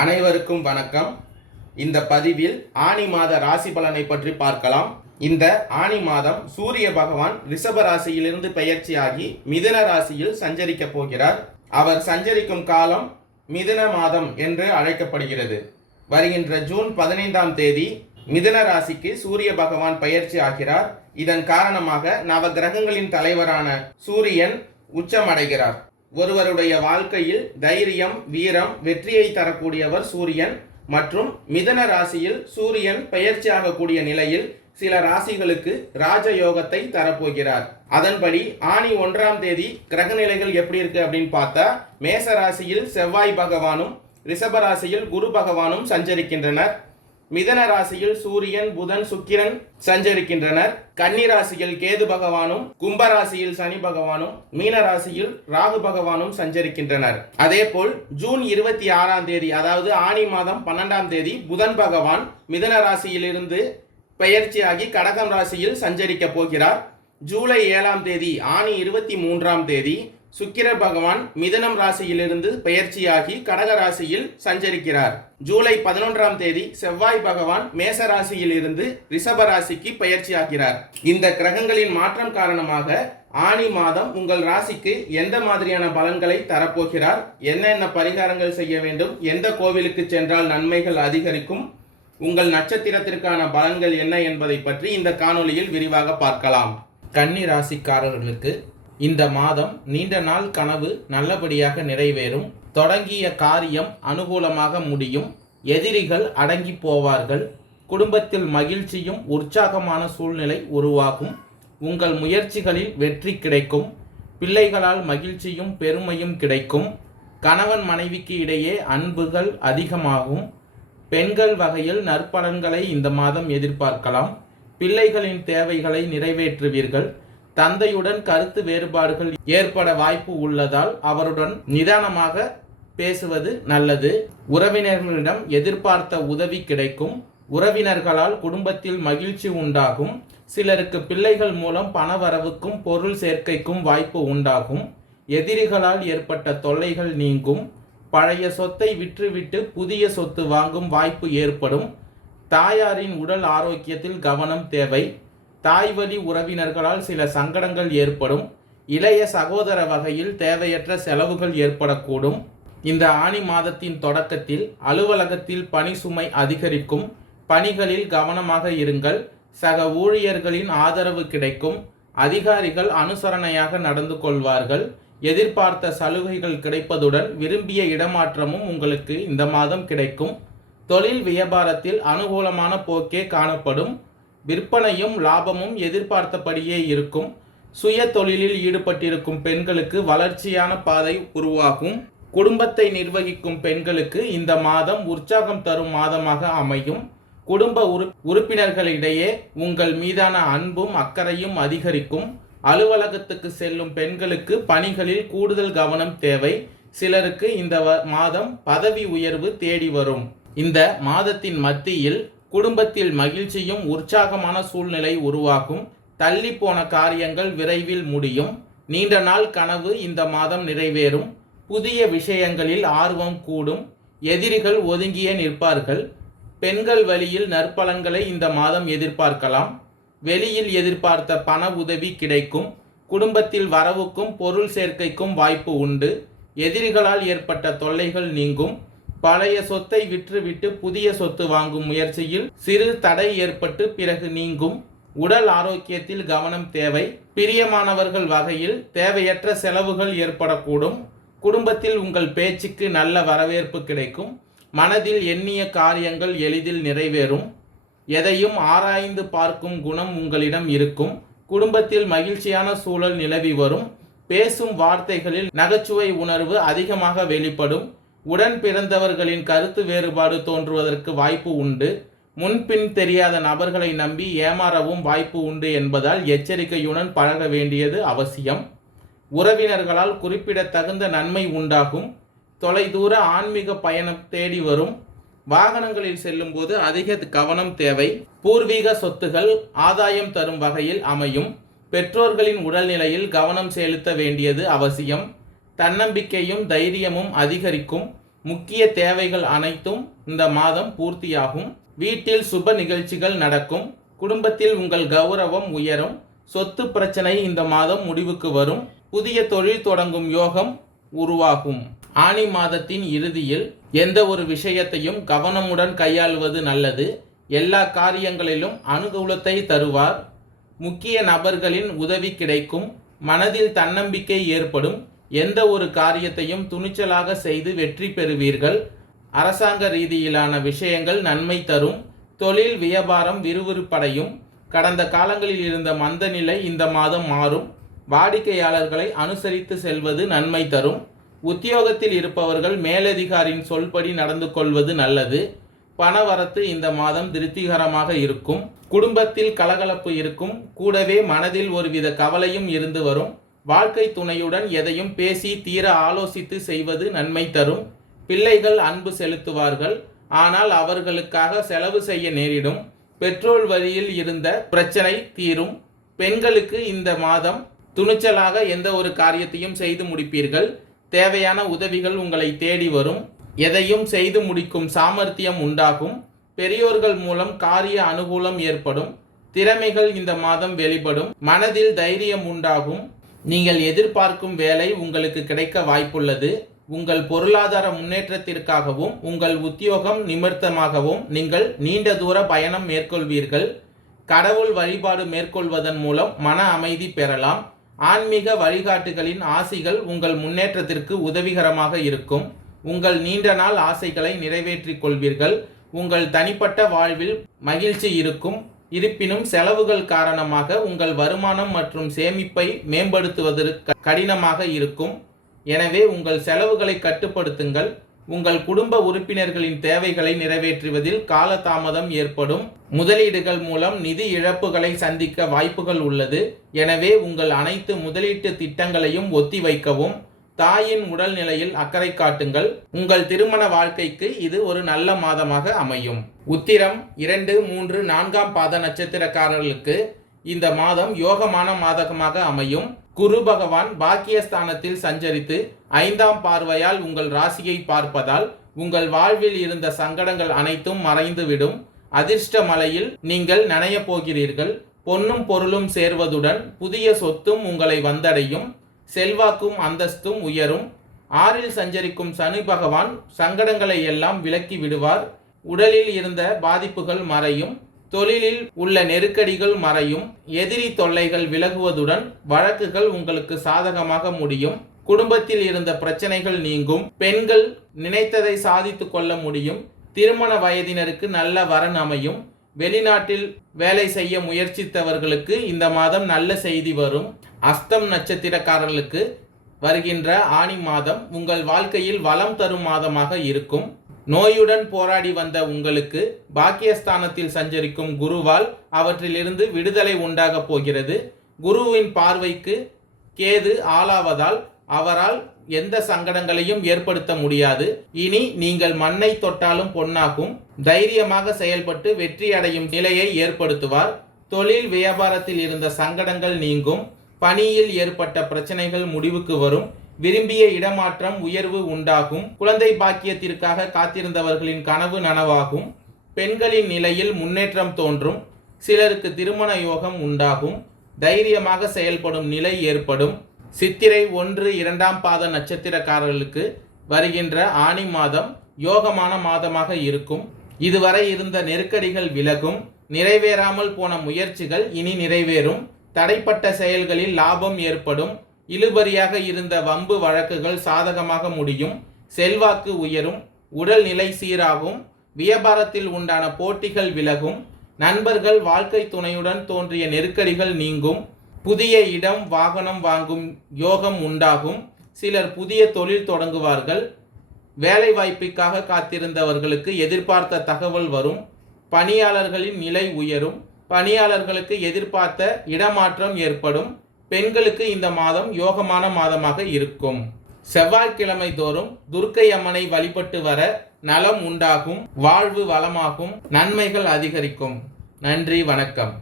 அனைவருக்கும் வணக்கம். இந்த பதிவில் ஆனி மாத ராசி பலனை பற்றி பார்க்கலாம். இந்த ஆனி மாதம் சூரிய பகவான் ரிஷப ராசியிலிருந்து பெயர்ச்சியாகி மிதுன ராசியில் சஞ்சரிக்க போகிறார். அவர் சஞ்சரிக்கும் காலம் மிதுன மாதம் என்று அழைக்கப்படுகிறது. வருகின்ற ஜூன் பதினைந்தாம் தேதி மிதுன ராசிக்கு சூரிய பகவான் பயிற்சி ஆகிறார். இதன் காரணமாக நவ கிரகங்களின் தலைவரான சூரியன் உச்சமடைகிறார். ஒருவருடைய வாழ்க்கையில் தைரியம் வீரம் வெற்றியை தரக்கூடியவர் சூரியன் மற்றும் மிதன ராசியில் சூரியன் பெயர்ச்சியாகக்கூடிய நிலையில் சில ராசிகளுக்கு ராஜயோகத்தை தரப்போகிறார். அதன்படி ஆணி ஒன்றாம் தேதி கிரகநிலைகள் எப்படி இருக்கு அப்படின்னு பார்த்தா மேச ராசியில் செவ்வாய் பகவானும் ரிஷப ராசியில் குரு பகவானும் சஞ்சரிக்கின்றனர். மிதன ராசியில் சூரியன் புதன் சுக்கிரன் சஞ்சரிக்கின்றனர். கன்னி ராசியில் கேது பகவானும் கும்ப ராசியில் சனி பகவானும் மீன ராசியில் ராகு பகவானும் சஞ்சரிக்கின்றனர். அதேபோல் ஜூன் இருபத்தி ஆறாம் தேதி அதாவது ஆணி மாதம் பன்னெண்டாம் தேதி புதன் பகவான் மிதன ராசியிலிருந்து பெயர்ச்சியாகி கடகம் ராசியில் சஞ்சரிக்க போகிறார். ஜூலை ஏழாம் தேதி ஆணி இருபத்தி மூன்றாம் தேதி சுக்கிர பகவான் மிதனம் ராசியிலிருந்து பெயர்ச்சியாகி கடக ராசியில் சஞ்சரிக்கிறார். ஜூலை பதினொன்றாம் தேதி செவ்வாய் பகவான் மேச ராசியிலிருந்து ரிஷப ராசிக்கு பெயர்ச்சியாகிறார். இந்த கிரகங்களின் மாற்றம் காரணமாக ஆணி மாதம் உங்கள் ராசிக்கு எந்த மாதிரியான பலன்களை தரப்போகிறார்? என்னென்ன பரிகாரங்கள் செய்ய வேண்டும்? எந்த கோவிலுக்கு சென்றால் நன்மைகள் அதிகரிக்கும்? உங்கள் நட்சத்திரத்திற்கான பலன்கள் என்ன என்பதை பற்றி இந்த காணொலியில் விரிவாக பார்க்கலாம். கன்னி ராசிக்காரர்களுக்கு இந்த மாதம் நீண்ட நாள் கனவு நல்லபடியாக நிறைவேறும். தொடங்கிய காரியம் அனுகூலமாக முடியும். எதிரிகள் அடங்கி போவார்கள். குடும்பத்தில் மகிழ்ச்சியும் உற்சாகமான சூழ்நிலை உருவாகும். உங்கள் முயற்சிகளில் வெற்றி கிடைக்கும். பிள்ளைகளால் மகிழ்ச்சியும் பெருமையும் கிடைக்கும். கணவன் மனைவிக்கு இடையே அன்புகள் அதிகமாகும். பெண்கள் வகையில் நற்பலன்களை இந்த மாதம் எதிர்பார்க்கலாம். பிள்ளைகளின் தேவைகளை நிறைவேற்றுவீர்கள். தந்தையுடன் கருத்து வேறுபாடுகள் ஏற்பட வாய்ப்பு உள்ளதால் அவருடன் நிதானமாக பேசுவது நல்லது. உறவினர்களிடம் எதிர்பார்த்த உதவி கிடைக்கும். உறவினர்களால் குடும்பத்தில் மகிழ்ச்சி உண்டாகும். சிலருக்கு பிள்ளைகள் மூலம் பணவரவுக்கும் பொருள் சேர்க்கைக்கும் வாய்ப்பு உண்டாகும். எதிரிகளால் ஏற்பட்ட தொல்லைகள் நீங்கும். பழைய சொத்தை விற்றுவிட்டு புதிய சொத்து வாங்கும் வாய்ப்பு ஏற்படும். தாயாரின் உடல் ஆரோக்கியத்தில் கவனம் தேவை. தாய்வழி உறவினர்களால் சில சங்கடங்கள் ஏற்படும். இளைய சகோதர வகையில் தேவையற்ற செலவுகள் ஏற்படக்கூடும். இந்த ஆணி மாதத்தின் தொடக்கத்தில் அலுவலகத்தில் பணி சுமை அதிகரிக்கும். பணிகளில் கவனமாக இருங்கள். சக ஊழியர்களின் ஆதரவு கிடைக்கும். அதிகாரிகள் அனுசரணையாக நடந்து கொள்வார்கள். எதிர்பார்த்த சலுகைகள் கிடைப்பதுடன் விரும்பிய இடமாற்றமும் உங்களுக்கு இந்த மாதம் கிடைக்கும். தொழில் வியாபாரத்தில் அனுகூலமான போக்கே காணப்படும். விற்பனையும் லாபமும் எதிர்பார்த்தபடியே இருக்கும். சுய தொழிலில் ஈடுபட்டிருக்கும் பெண்களுக்கு வளர்ச்சியான பாதை உருவாகும். குடும்பத்தை நிர்வகிக்கும் பெண்களுக்கு இந்த மாதம் உற்சாகம் தரும் மாதமாக அமையும். குடும்ப உறு உறுப்பினர்களிடையே உங்கள் மீதான அன்பும் அக்கறையும் அதிகரிக்கும். அலுவலகத்துக்கு செல்லும் பெண்களுக்கு பணிகளில் கூடுதல் கவனம் தேவை. சிலருக்கு இந்த வ- மாதம் பதவி உயர்வு தேடி வரும். இந்த மாதத்தின் மத்தியில் குடும்பத்தில் மகிழ்ச்சியும் உற்சாகமான சூழ்நிலை உருவாகும். தள்ளி போன காரியங்கள் விரைவில் முடியும். நீண்ட நாள் கனவு இந்த மாதம் நிறைவேறும். புதிய விஷயங்களில் ஆர்வம் கூடும். எதிரிகள் ஒதுங்கியே நிற்பார்கள். பெண்கள் வழியில் நற்பலன்களை இந்த மாதம் எதிர்பார்க்கலாம். வெளியில் எதிர்பார்த்த பண உதவி கிடைக்கும். குடும்பத்தில் வரவுக்கும் பொருள் சேர்க்கைக்கும் வாய்ப்பு உண்டு. எதிரிகளால் ஏற்பட்ட தொல்லைகள் நீங்கும். பழைய சொத்தை விற்றுவிட்டு புதிய சொத்து வாங்கும் முயற்சியில் சிறு தடை ஏற்பட்டு பிறகு நீங்கும். உடல் ஆரோக்கியத்தில் கவனம் தேவை. பிரியமானவர்கள் வகையில் தேவையற்ற செலவுகள் ஏற்படக்கூடும். குடும்பத்தில் உங்கள் பேச்சுக்கு நல்ல வரவேற்பு கிடைக்கும். மனதில் எண்ணிய காரியங்கள் எளிதில் நிறைவேறும். எதையும் ஆராய்ந்து பார்க்கும் குணம் உங்களிடம் இருக்கும். குடும்பத்தில் மகிழ்ச்சியான சூழல் நிலவி வரும். பேசும் வார்த்தைகளில் நகைச்சுவை உணர்வு அதிகமாக வெளிப்படும். உடன் பிறந்தவர்களின் கருத்து வேறுபாடு தோன்றுவதற்கு வாய்ப்பு உண்டு. முன்பின் தெரியாத நபர்களை நம்பி ஏமாறவும் வாய்ப்பு உண்டு என்பதால் எச்சரிக்கையுடன் பழக வேண்டியது அவசியம். உறவினர்களால் குறிப்பிடத்தகுந்த நன்மை உண்டாகும். தொலைதூர ஆன்மீக பயணம் தேடி வரும். வாகனங்களில் செல்லும்போது அதிக கவனம் தேவை. பூர்வீக சொத்துகள் ஆதாயம் தரும் வகையில் அமையும். பெற்றோர்களின் உடல்நிலையில் கவனம் செலுத்த வேண்டியது அவசியம். தன்னம்பிக்கையும் தைரியமும் அதிகரிக்கும். முக்கிய தேவைகள் அனைத்தும் இந்த மாதம் பூர்த்தியாகும். வீட்டில் சுப நிகழ்ச்சிகள் நடக்கும். குடும்பத்தில் உங்கள் கௌரவம் உயரும். சொத்து பிரச்சனை இந்த மாதம் முடிவுக்கு வரும். புதிய தொழில் தொடங்கும் யோகம் உருவாகும். ஆனி மாதத்தின் இறுதியில் எந்த ஒரு விஷயத்தையும் கவனமுடன் கையாளுவது நல்லது. எல்லா காரியங்களிலும் அனுகூலத்தை தருவார். முக்கிய நபர்களின் உதவி கிடைக்கும். மனதில் தன்னம்பிக்கை ஏற்படும். எந்த ஒரு காரியத்தையும் துணிச்சலாக செய்து வெற்றி பெறுவீர்கள். அரசாங்க ரீதியிலான விஷயங்கள் நன்மை தரும். தொழில் வியாபாரம் விறுவிறுப்படையும். கடந்த காலங்களில் இருந்த மந்த நிலை இந்த மாதம் மாறும். வாடிக்கையாளர்களை அனுசரித்து செல்வது நன்மை தரும். உத்தியோகத்தில் இருப்பவர்கள் மேலதிகாரின் சொல்படி நடந்து கொள்வது நல்லது. பணவரத்து இந்த மாதம் திருப்திகரமாக இருக்கும். குடும்பத்தில் கலகலப்பு இருக்கும். கூடவே மனதில் ஒருவித கவலையும் இருந்து வரும். வாழ்க்கை துணையுடன் எதையும் பேசி தீர ஆலோசித்து செய்வது நன்மை தரும். பிள்ளைகள் அன்பு செலுத்துவார்கள். ஆனால் அவர்களுக்காக செலவு செய்ய நேரிடும். பெட்ரோல் வரியில் இருந்த பிரச்சனை தீரும். பெண்களுக்கு இந்த மாதம் துணிச்சலாக எந்த ஒரு காரியத்தையும் செய்து முடிப்பீர்கள். தேவையான உதவிகள் உங்களை தேடி வரும். எதையும் செய்து முடிக்கும் சாமர்த்தியம் உண்டாகும். பெரியோர்கள் மூலம் காரிய அனுகூலம் ஏற்படும். திறமைகள் இந்த மாதம் வெளிப்படும். மனதில் தைரியம் உண்டாகும். நீங்கள் எதிர்பார்க்கும் வேலை உங்களுக்கு கிடைக்க வாய்ப்புள்ளது. உங்கள் பொருளாதார முன்னேற்றத்திற்காகவும் உங்கள் உத்தியோகம் நிமித்தமாகவும் நீங்கள் நீண்ட தூர பயணம் மேற்கொள்வீர்கள். கடவுள் வழிபாடு மேற்கொள்வதன் மூலம் மன அமைதி பெறலாம். ஆன்மீக வழிகாட்டுகளின் ஆசைகள் உங்கள் முன்னேற்றத்திற்கு உதவிகரமாக இருக்கும். உங்கள் நீண்ட நாள் ஆசைகளை நிறைவேற்றிக் கொள்வீர்கள். உங்கள் தனிப்பட்ட வாழ்வில் மகிழ்ச்சி இருக்கும். இருப்பினும் செலவுகள் காரணமாக உங்கள் வருமானம் மற்றும் சேமிப்பை மேம்படுத்துவதற்கு கடினமாக இருக்கும். எனவே உங்கள் செலவுகளை கட்டுப்படுத்துங்கள். உங்கள் குடும்ப உறுப்பினர்களின் தேவைகளை நிறைவேற்றுவதில் காலதாமதம் ஏற்படும். முதலீடுகள் மூலம் நிதி இழப்புகளை சந்திக்க வாய்ப்புகள் உள்ளது. எனவே உங்கள் அனைத்து முதலீட்டு திட்டங்களையும் ஒத்திவைக்கவும். தாயின் உடல்நிலையில் அக்கறை காட்டுங்கள். உங்கள் திருமண வாழ்க்கைக்கு இது ஒரு நல்ல மாதமாக அமையும். உத்திரம் இரண்டு மூன்று நான்காம் பாத நட்சத்திரக்காரர்களுக்கு இந்த மாதம் யோகமான மாதகமாக அமையும். குரு பகவான் பாக்கியஸ்தானத்தில் சஞ்சரித்து ஐந்தாம் பார்வையால் உங்கள் ராசியை பார்ப்பதால் உங்கள் வாழ்வில் இருந்த சங்கடங்கள் அனைத்தும் மறைந்துவிடும். அதிர்ஷ்ட மலையில் நீங்கள் நனையப் போகிறீர்கள். பொன்னும் பொருளும் சேர்வதுடன் புதிய சொத்தும் உங்களை வந்தடையும். செல்வாக்கும் அந்தஸ்தும் உயரும். ஆறில் சஞ்சரிக்கும் சனி பகவான் சங்கடங்களை எல்லாம் விலக்கி விடுவார். உடலில் இருந்த பாதிப்புகள் மறையும். தொழிலில் உள்ள நெருக்கடிகள் மறையும். எதிரி தொல்லைகள் விலகுவதுடன் வழக்குகள் உங்களுக்கு சாதகமாக முடியும். குடும்பத்தில் இருந்த பிரச்சனைகள் நீங்கும். பெண்கள் நினைத்ததை சாதித்து கொள்ள முடியும். திருமண வயதினருக்கு நல்ல வரன் அமையும். வெளிநாட்டில் வேலை செய்ய முயற்சித்தவர்களுக்கு இந்த மாதம் நல்ல செய்தி வரும். அஸ்தம் நட்சத்திரக்காரர்களுக்கு வருகின்ற ஆணி மாதம் உங்கள் வாழ்க்கையில் வளம் தரும் மாதமாக இருக்கும். நோயுடன் போராடி வந்த உங்களுக்கு பாக்கியஸ்தானத்தில் சஞ்சரிக்கும் குருவால் அவற்றிலிருந்து விடுதலை உண்டாகப் போகிறது. குருவின் பார்வைக்கு கேது ஆளாவதால் அவரால் எந்த சங்கடங்களையும் ஏற்படுத்த முடியாது. இனி நீங்கள் மண்ணை தொட்டாலும் பொன்னாகும். தைரியமாக செயல்பட்டு வெற்றி அடையும் நிலையை ஏற்படுத்துவார். தொழில் வியாபாரத்தில் இருந்த சங்கடங்கள் நீங்கும். பணியில் ஏற்பட்ட பிரச்சனைகள் முடிவுக்கு வரும். விரும்பிய இடமாற்றம் உயர்வு உண்டாகும். குழந்தை பாக்கியத்திற்காக காத்திருந்தவர்களின் கனவு நனவாகும். பெண்களின் நிலையில் முன்னேற்றம் தோன்றும். சிலருக்கு திருமண யோகம் உண்டாகும். தைரியமாக செயல்படும் நிலை ஏற்படும். சித்திரை ஒன்று இரண்டாம் பாத நட்சத்திரக்காரர்களுக்கு வருகின்ற ஆணி மாதம் யோகமான மாதமாக இருக்கும். இதுவரை இருந்த நெருக்கடிகள் விலகும். நிறைவேறாமல் போன முயற்சிகள் இனி நிறைவேறும். தடைப்பட்ட செயல்களில் லாபம் ஏற்படும். இழுபறியாக இருந்த வம்பு வழக்குகள் சாதகமாக முடியும். செல்வாக்கு உயரும். உடல்நிலை சீராகும். வியாபாரத்தில் உண்டான போட்டிகள் விலகும். நண்பர்கள் வாழ்க்கை துணையுடன் தோன்றிய நெருக்கடிகள் நீங்கும். புதிய இடம் வாகனம் வாங்கும் யோகம் உண்டாகும். சிலர் புதிய தொழில் தொடங்குவார்கள். வேலை வாய்ப்பிற்காக காத்திருந்தவர்களுக்கு எதிர்பார்த்த தகவல் வரும். பணியாளர்களின் நிலை உயரும். பணியாளர்களுக்கு எதிர்பார்த்த இடமாற்றம் ஏற்படும். பெண்களுக்கு இந்த மாதம் யோகமான மாதமாக இருக்கும். செவ்வாய்க்கிழமை தோறும் துர்க்கை அம்மனை வழிபட்டு வர நலம் உண்டாகும் வாழ்வு வளமாகும் நன்மைகள் அதிகரிக்கும். நன்றி வணக்கம்.